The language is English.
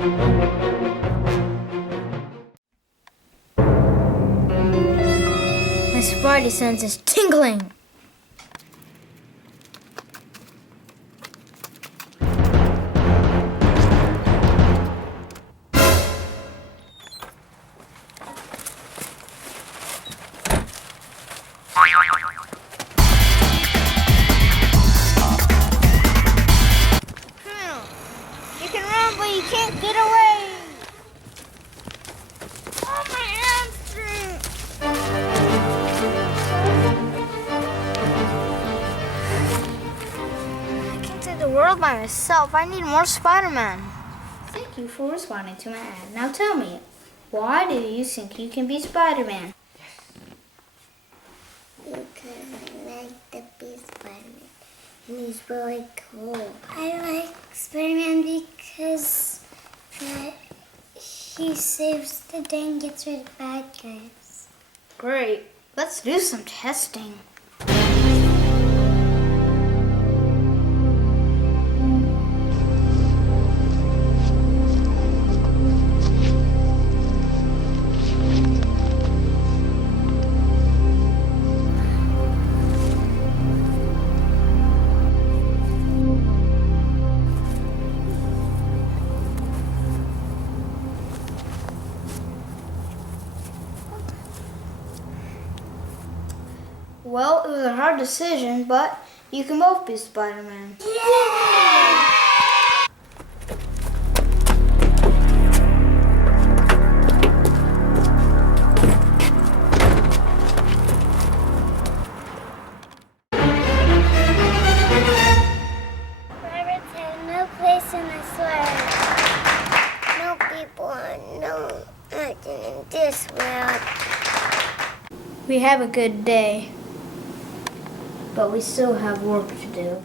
My spidey sense is tingling. You can run, but you can't get away. Oh, my hamstring. I can't save the world by myself. I need more Spider-Man. Thank you for responding to my ad. Now tell me, why do you think you can be Spider-Man? Because I like to be Spider-Man. And he's really cool. I like Spider-Man because he saves the day and gets rid of bad guys. Great. Let's do some testing. Well, it was a hard decision, but you can both be Spider-Man. Pirates have no place in this world. No people and no nothing in this world. We have a good day, but we still have work to do.